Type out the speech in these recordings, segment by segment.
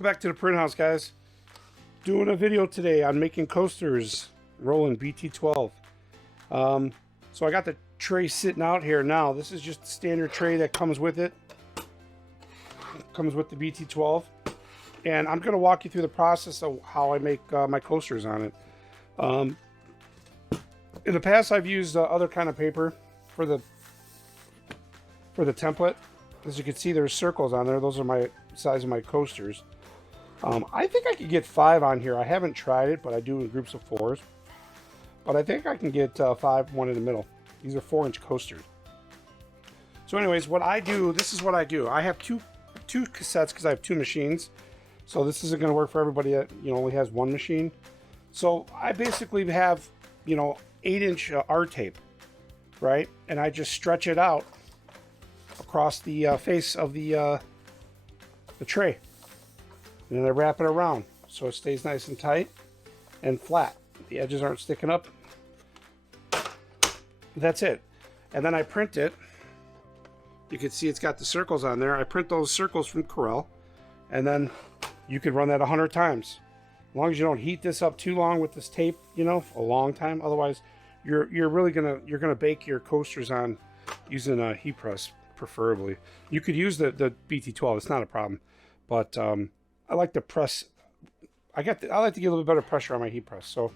Back to the print house, guys. Doing a video today on making coasters, Roland bt-12. So I got the tray sitting out here now. This is just the standard tray that comes with it. Comes with the bt-12. And I'm going to walk you through the process of how I make my coasters on it. In the past, I've used other kind of paper for the template. As you can see, there's circles on there. Those are my size of my coasters. I think I could get 5 on here. I haven't tried it, but I do in groups of 4s. But I think I can get 5, one in the middle. These are 4-inch coasters. So anyways, what I do, this is what I do. I have two cassettes because I have 2 machines. So this isn't going to work for everybody that only has 1 machine. So I basically have 8-inch R tape, right? And I just stretch it out across the face of the tray. And then I wrap it around so it stays nice and tight and flat. The edges aren't sticking up. That's it. And then I print it. You can see it's got the circles on there. I print those circles from Corel, and then you could run that 100 times. As long as you don't heat this up too long with this tape, a long time. Otherwise, you're really gonna bake your coasters on using a heat press, preferably. You could use the bt-12. It's not a problem, but I like to press. I like to get a little bit better pressure on my heat press. So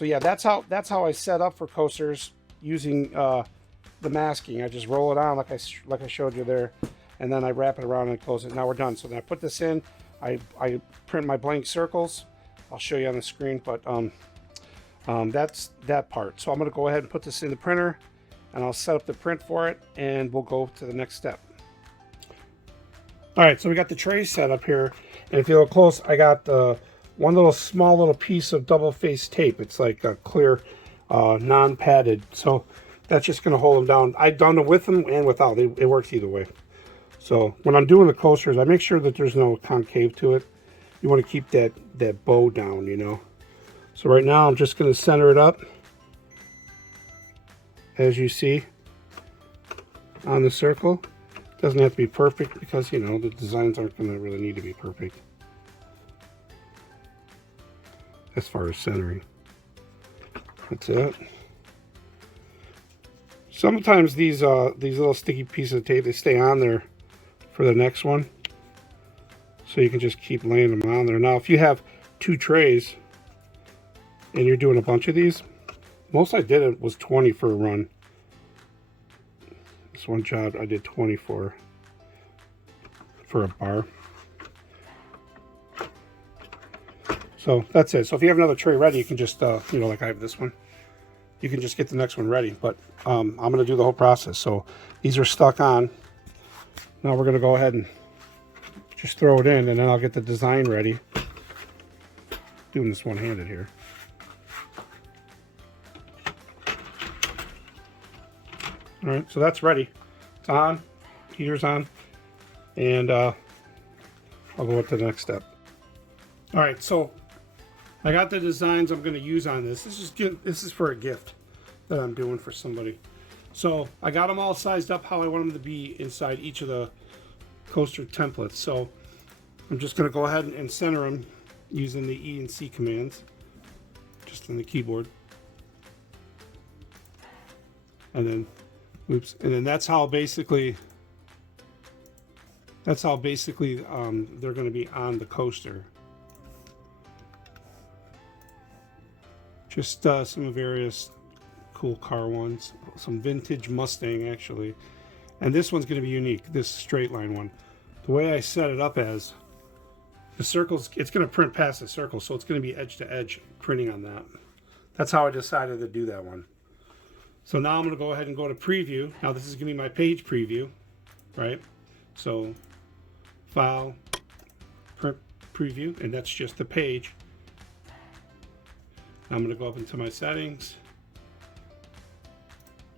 yeah, that's how I set up for coasters using the masking. I just roll it on like I showed you there, and then I wrap it around and close it. Now we're done. So then I put this in. I print my blank circles. I'll show you on the screen, but that's that part. So I'm going to go ahead and put this in the printer, and I'll set up the print for it, and we'll go to the next step. All right, so we got the tray set up here, and if you look close, I got one small little piece of double-faced tape. It's like a clear, non-padded, so that's just going to hold them down. I've done it with them and without. It works either way. So when I'm doing the coasters, I make sure that there's no concave to it. You want to keep that bow down, So right now, I'm just going to center it up, as you see, on the circle. Doesn't have to be perfect because, the designs aren't going to really need to be perfect as far as centering. That's it. Sometimes these little sticky pieces of tape, they stay on there for the next one. So you can just keep laying them on there. Now, if you have 2 trays and you're doing a bunch of these, most I did it was 20 for a run. This one job I did 20 for a bar. So that's it. So if you have another tray ready, you can just, like I have this one, you can just get the next one ready. But I'm going to do the whole process. So these are stuck on. Now we're going to go ahead and just throw it in, and then I'll get the design ready. Doing this one-handed here. All right, so that's ready. It's on, heater's on, and I'll go to the next step. All right, so I got the designs I'm going to use on this. This is for a gift that I'm doing for somebody. So I got them all sized up how I want them to be inside each of the coaster templates. So I'm just going to go ahead and center them using the E and C commands, just on the keyboard, and then. Oops, and then that's how basically they're going to be on the coaster. Just some various cool car ones, some vintage Mustang actually, and this one's going to be unique. This straight line one, the way I set it up as the circles, it's going to print past the circle, so it's going to be edge to edge printing on that. That's how I decided to do that one. So now I'm going to go ahead and go to preview. Now this is going to be my page preview, right? So file, print preview, and that's just the page. Now I'm going to go up into my settings,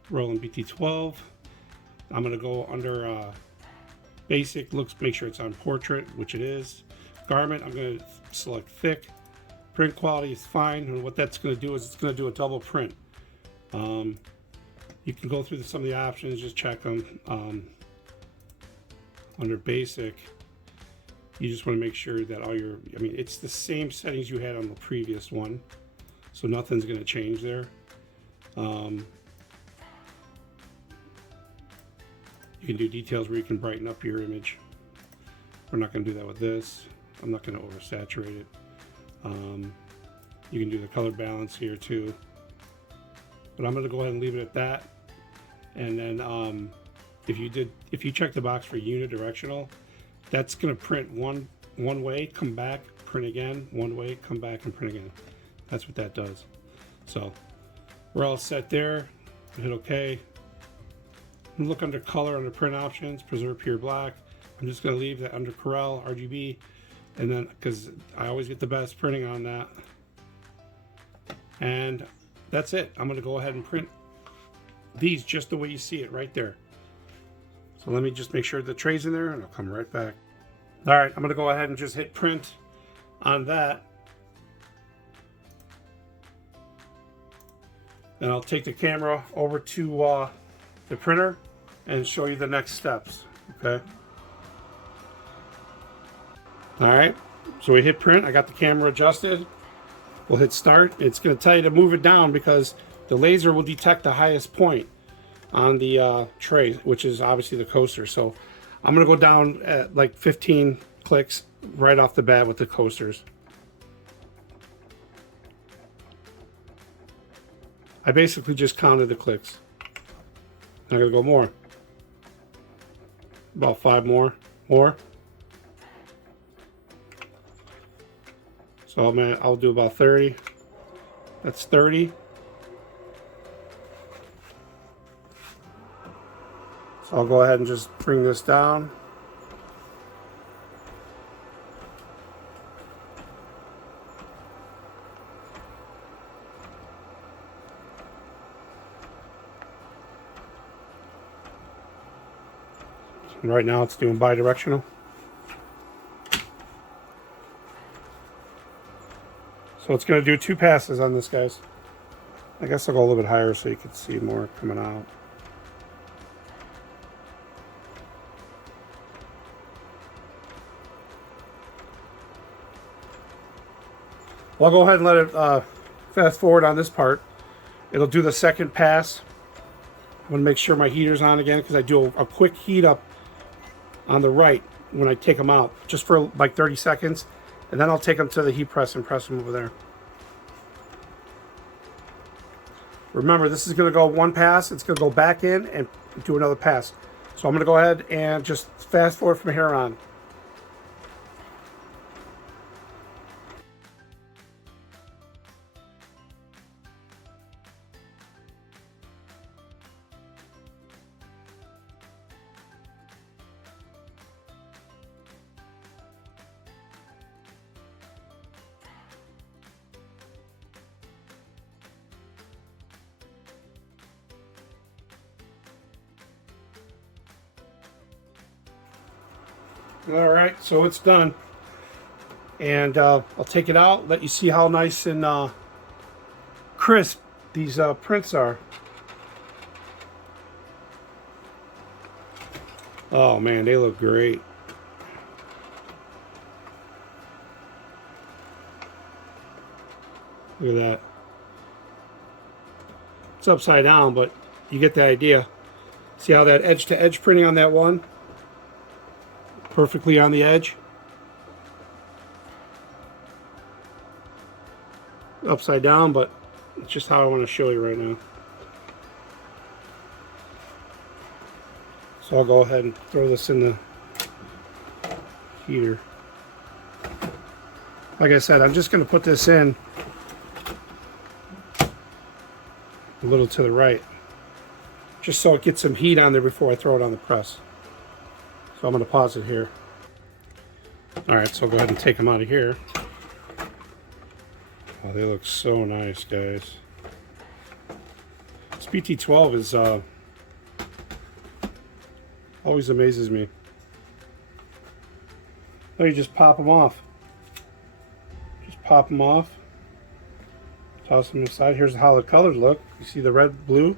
Roland bt-12. I'm going to go under basic, make sure it's on portrait, which it is. Garment, I'm going to select thick. Print quality is fine, and what that's going to do is it's going to do a double print. You can go through some of the options, just check them under basic. You just want to make sure that all your, I mean, it's the same settings you had on the previous one, so nothing's going to change there. You can do details where you can brighten up your image. We're not going to do that with this. I'm not going to oversaturate it. You can do the color balance here too, but I'm going to go ahead and leave it at that. And then if you check the box for unidirectional, that's going to print one way, come back, print again, one way, come back, and print again. That's what that does. So we're all set there. Hit OK. Look under color, under print options, preserve pure black. I'm just going to leave that under Corel RGB, and then because I always get the best printing on that. And that's it. I'm going to go ahead and print these just the way you see it right there. So let me just make sure the tray's in there, and I'll come right back. All right, I'm going to go ahead and just hit print on that. Then I'll take the camera over to the printer and show you the next steps. Okay. All right, so we hit print. I got the camera adjusted. We'll hit start. It's going to tell you to move it down because the laser will detect the highest point on the tray, which is obviously the coaster. So I'm going to go down at like 15 clicks right off the bat with the coasters. I basically just counted the clicks. I'm going to go more. About 5 more. So I'll do about 30. That's 30. So I'll go ahead and just bring this down. And right now it's doing bi-directional. So it's going to do 2 passes on this, guys. I guess I'll go a little bit higher so you can see more coming out. Well, I'll go ahead and let it fast forward on this part. It'll do the second pass. I'm going to make sure my heater's on again because I do a quick heat up on the right when I take them out, just for like 30 seconds. And then I'll take them to the heat press and press them over there. Remember, this is going to go 1 pass. It's going to go back in and do another pass. So I'm going to go ahead and just fast forward from here on. All right, so it's done, and I'll take it out, let you see how nice and crisp these prints are. Oh man, they look great. Look at that. It's upside down, but you get the idea. See how that edge to edge printing on that one? Perfectly on the edge. Upside down, but it's just how I want to show you right now. So I'll go ahead and throw this in the heater. Like I said, I'm just going to put this in a little to the right, just so it gets some heat on there before I throw it on the press. So I'm going to pause it here. Alright, so I'll go ahead and take them out of here. Oh, they look so nice, guys. This bt-12 is always amazes me. Oh, you just pop them off. Just pop them off. Toss them aside. Here's how the colors look. You see the red, blue?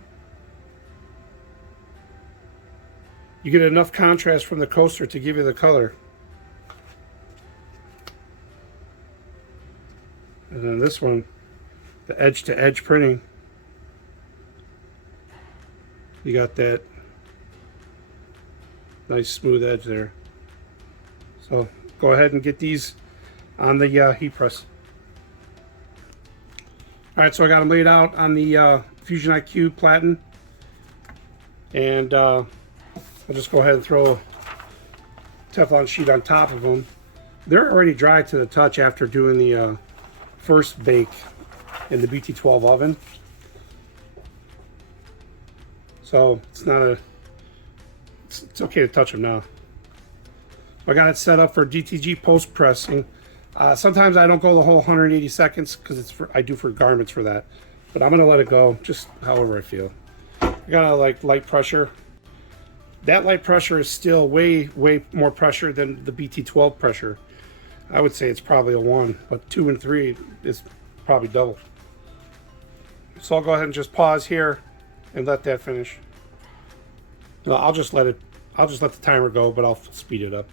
You get enough contrast from the coaster to give you the color. And then this one, the edge to edge printing, you got that nice smooth edge there. So go ahead and get these on the heat press. All right, so I got them laid out on the Fusion IQ platen, and I'll just go ahead and throw a Teflon sheet on top of them. They're already dry to the touch after doing the first bake in the bt12 oven, so it's not a it's okay to touch them now. I got it set up for DTG post pressing. Sometimes I don't go the whole 180 seconds because I do for garments for that, but I'm gonna let it go just however I feel. I got a light pressure. That light pressure is still way more pressure than the bt12 pressure. I would say it's probably a 1, but 2 and 3 is probably double. So I'll go ahead and just pause here and let that finish. No, I'll just let the timer go, but I'll speed it up.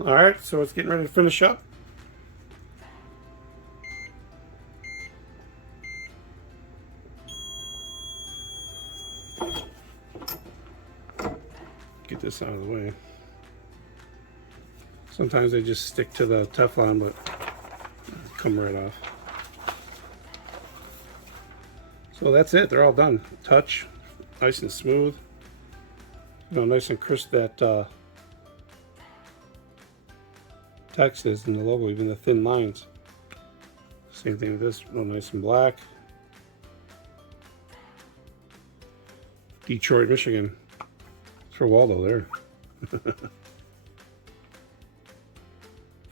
All right, so it's getting ready to finish up. Get this out of the way. Sometimes they just stick to the Teflon, but come right off. So that's it. They're all done. Touch, nice and smooth. You know, nice and crisp that text is in the logo, even the thin lines. Same thing with this, real nice and black. Detroit, Michigan. It's for Waldo there.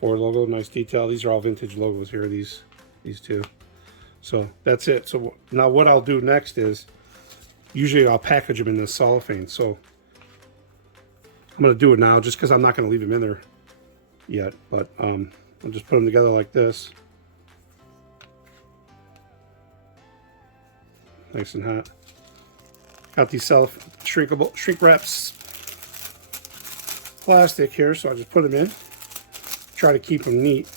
Ford logo, nice detail. These are all vintage logos here, these two. So that's it. So now what I'll do next is, usually I'll package them in this cellophane. So I'm going to do it now just because I'm not going to leave them in there yet, but I'll just put them together like this, nice and hot. Got these shrinkable shrink wraps plastic here, so I just put them in. Try to keep them neat,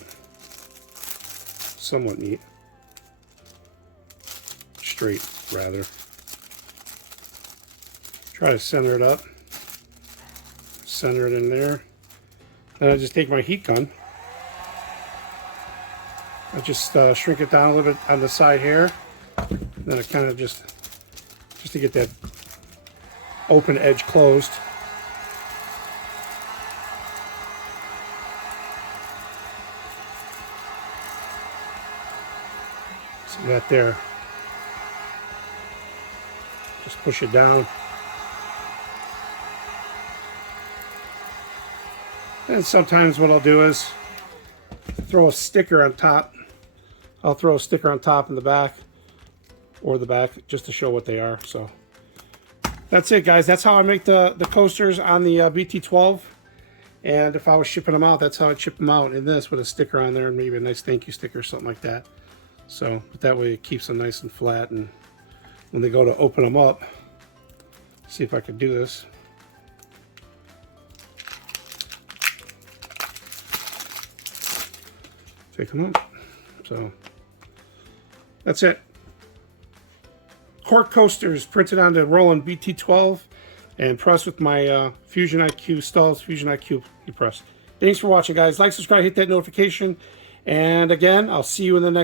somewhat neat, straight rather. Try to center it up, center it in there. Then I just take my heat gun. I just shrink it down a little bit on the side here. Then I kind of just to get that open edge closed. See that there? Just push it down. And sometimes what I'll do is throw a sticker on top. I'll throw a sticker on top and the back, or the back, just to show what they are. So that's it, guys. That's how I make the coasters on the bt12. And if I was shipping them out, that's how I'd ship them out, in this, with a sticker on there and maybe a nice thank you sticker or something like that. So but that way it keeps them nice and flat, and when they go to open them up, see if I could do this. Take them up. So that's it. Cork coasters printed on the Roland bt12 and pressed with my Fusion IQ Stahls Fusion IQ heat press. Thanks for watching, guys. Like, subscribe, hit that notification, and again, I'll see you in the next